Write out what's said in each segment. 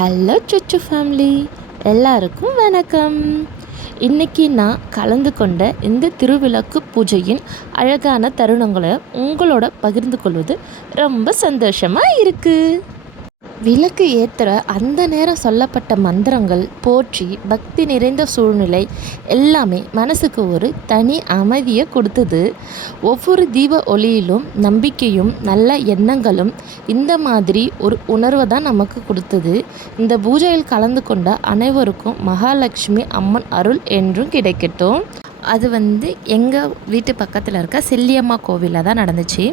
Hello சுச்சு family, எல்லாருக்கும் வணக்கம். இன்றைக்கி நான் கலந்து கொண்ட இந்த திருவிளக்கு பூஜையின் அழகான தருணங்களை உங்களோட பகிர்ந்து கொள்வது ரொம்ப சந்தோஷமாக இருக்குது. விளக்கு ஏற்றுற அந்த நேரம் சொல்லப்பட்ட மந்திரங்கள், போற்றி, பக்தி நிறைந்த சூழ்நிலை எல்லாமே மனசுக்கு ஒரு தனி அமைதியை கொடுத்தது. ஒவ்வொரு தீப ஒளியிலும் நம்பிக்கையும் நல்ல எண்ணங்களும் இந்த மாதிரி ஒரு உணர்வை தான் நமக்கு கொடுத்தது. இந்த பூஜையில் கலந்து கொண்ட அனைவருக்கும் மகாலட்சுமி அம்மன் அருள் என்றும் கிடைக்கட்டும். அது எங்கள் வீட்டு பக்கத்தில் இருக்க செல்லியம்மா கோவிலில் தான் நடந்துச்சு.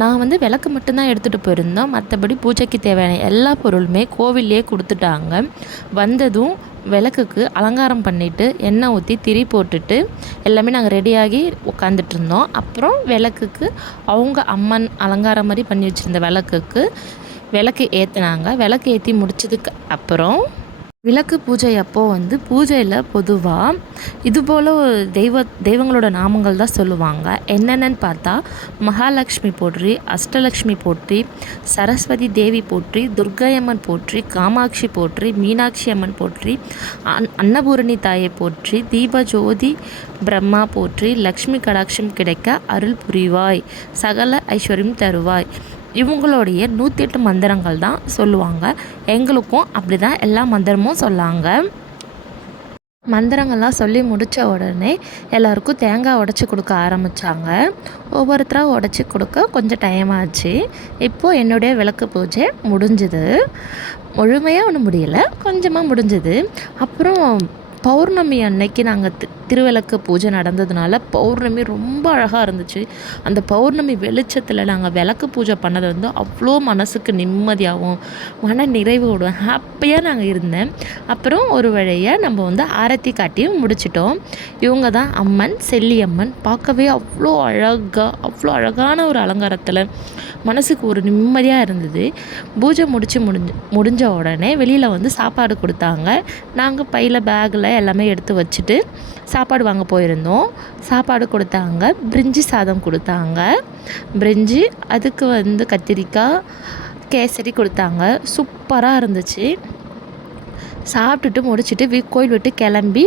நான் விளக்கு மட்டும்தான் எடுத்துகிட்டு போயிருந்தோம். மற்றபடி பூஜைக்கு தேவையான எல்லா பொருளுமே கோவில்லையே கொடுத்துட்டாங்க. வந்ததும் விளக்குக்கு அலங்காரம் பண்ணிவிட்டு எண்ணெய் ஊற்றி திரி போட்டுட்டு எல்லாமே நாங்கள் ரெடியாகி உட்காந்துட்டு இருந்தோம். அப்புறம் விளக்குக்கு அவங்க அம்மன் அலங்காரம் மாதிரி பண்ணி வச்சுருந்த விளக்குக்கு விளக்கு ஏற்றினாங்க. விளக்கு ஏற்றி முடிச்சதுக்கு அப்புறம் விளக்கு பூஜை அப்போது பூஜையில் பொதுவாக இதுபோல் தெய்வங்களோட நாமங்கள் தான் சொல்லுவாங்க. என்னென்னு பார்த்தா மகாலட்சுமி போற்றி, அஷ்டலக்ஷ்மி போற்றி, சரஸ்வதி தேவி போற்றி, துர்க்கையம்மன் போற்றி, காமாட்சி போற்றி, மீனாட்சி அம்மன் போற்றி, அன்னபூரணி தாயை போற்றி, தீபஜோதி பிரம்மா போற்றி, லக்ஷ்மி கடாட்சம் கிடைக்க அருள் புரிவாய், சகல ஐஸ்வர்யம் தருவாய். இவங்களுடைய 108 மந்திரங்கள் தான் சொல்லுவாங்க. எங்களுக்கும் அப்படி தான் எல்லா மந்திரமும் சொல்லாங்க. மந்திரங்கள்லாம் சொல்லி முடித்த உடனே எல்லாருக்கும் தேங்காய் உடச்சி கொடுக்க ஆரம்பித்தாங்க. ஒவ்வொருத்தராக உடச்சி கொடுக்க கொஞ்சம் டைம் ஆச்சு. இப்போது என்னுடைய விளக்கு பூஜை முடிஞ்சுது. முழுமையாக ஒன்றும் முடியலை, கொஞ்சமாக முடிஞ்சுது. அப்புறம் பௌர்ணமி அன்னைக்கு நாங்கள் திருவிளக்கு பூஜை நடந்ததுனால பௌர்ணமி ரொம்ப அழகாக இருந்துச்சு. அந்த பௌர்ணமி வெளிச்சத்தில் நாங்கள் விளக்கு பூஜை பண்ணது அவ்வளோ மனசுக்கு நிம்மதியாகவும் மன நிறைவோடும் ஹாப்பியாக நாங்கள் இருந்தேன். அப்புறம் ஒரு வழியாக நம்ம ஆரத்தி காட்டியும் முடிச்சிட்டோம். இவங்க தான் அம்மன், செல்லியம்மன். பார்க்கவே அவ்வளோ அழகான ஒரு அலங்காரத்தில் மனசுக்கு ஒரு நிம்மதியாக இருந்தது. பூஜை முடிஞ்ச உடனே வெளியில் சாப்பாடு கொடுத்தாங்க. நாங்கள் பையில் பேக்கில் எல்லாமே எடுத்து வச்சுட்டு சாப்பாடு வாங்க போயிருந்தோம். சாப்பாடு கொடுத்தாங்க. பிரிஞ்சி சாதம் கொடுத்தாங்க. பிரிஞ்சி அதுக்கு கத்திரிக்காய், கேசரி கொடுத்தாங்க. சூப்பராக இருந்துச்சு. சாப்பிட்டுட்டு முடிச்சுட்டு கோயில் விட்டு கிளம்பி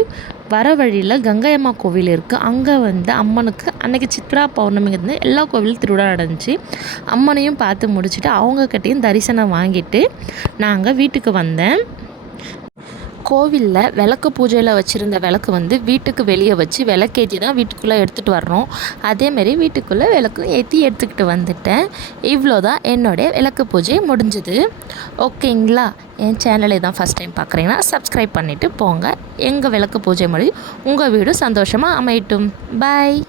வர வழியில் கங்கையம்மா கோவில் இருக்குது. அங்கே அம்மனுக்கு அன்றைக்கி சித்ரா பௌர்ணமிங்கிறது எல்லா கோவிலும் திருவிழா நடந்துச்சு. அம்மனையும் பார்த்து முடிச்சுட்டு அவங்கக்கிட்டையும் தரிசனம் வாங்கிட்டு நாங்கள் வீட்டுக்கு வந்தேன். கோவிலில் விளக்கு பூஜையில் வச்சுருந்த விளக்கு வீட்டுக்கு வெளியே வச்சு விளக்கேற்றி தான் வீட்டுக்குள்ளே எடுத்துகிட்டு வரணும். அதேமாரி வீட்டுக்குள்ளே விளக்கு ஏற்றி எடுத்துக்கிட்டு வந்துட்டேன். இவ்வளோ தான் என்னுடைய விளக்கு பூஜை முடிஞ்சுது. ஓகேங்களா? என் சேனலை தான் ஃபஸ்ட் டைம் பார்க்குறீங்கன்னா சப்ஸ்கிரைப் பண்ணிவிட்டு போங்க. எங்கள் விளக்கு பூஜை முடி உங்கள் வீடு சந்தோஷமாக அமையட்டும். பாய்.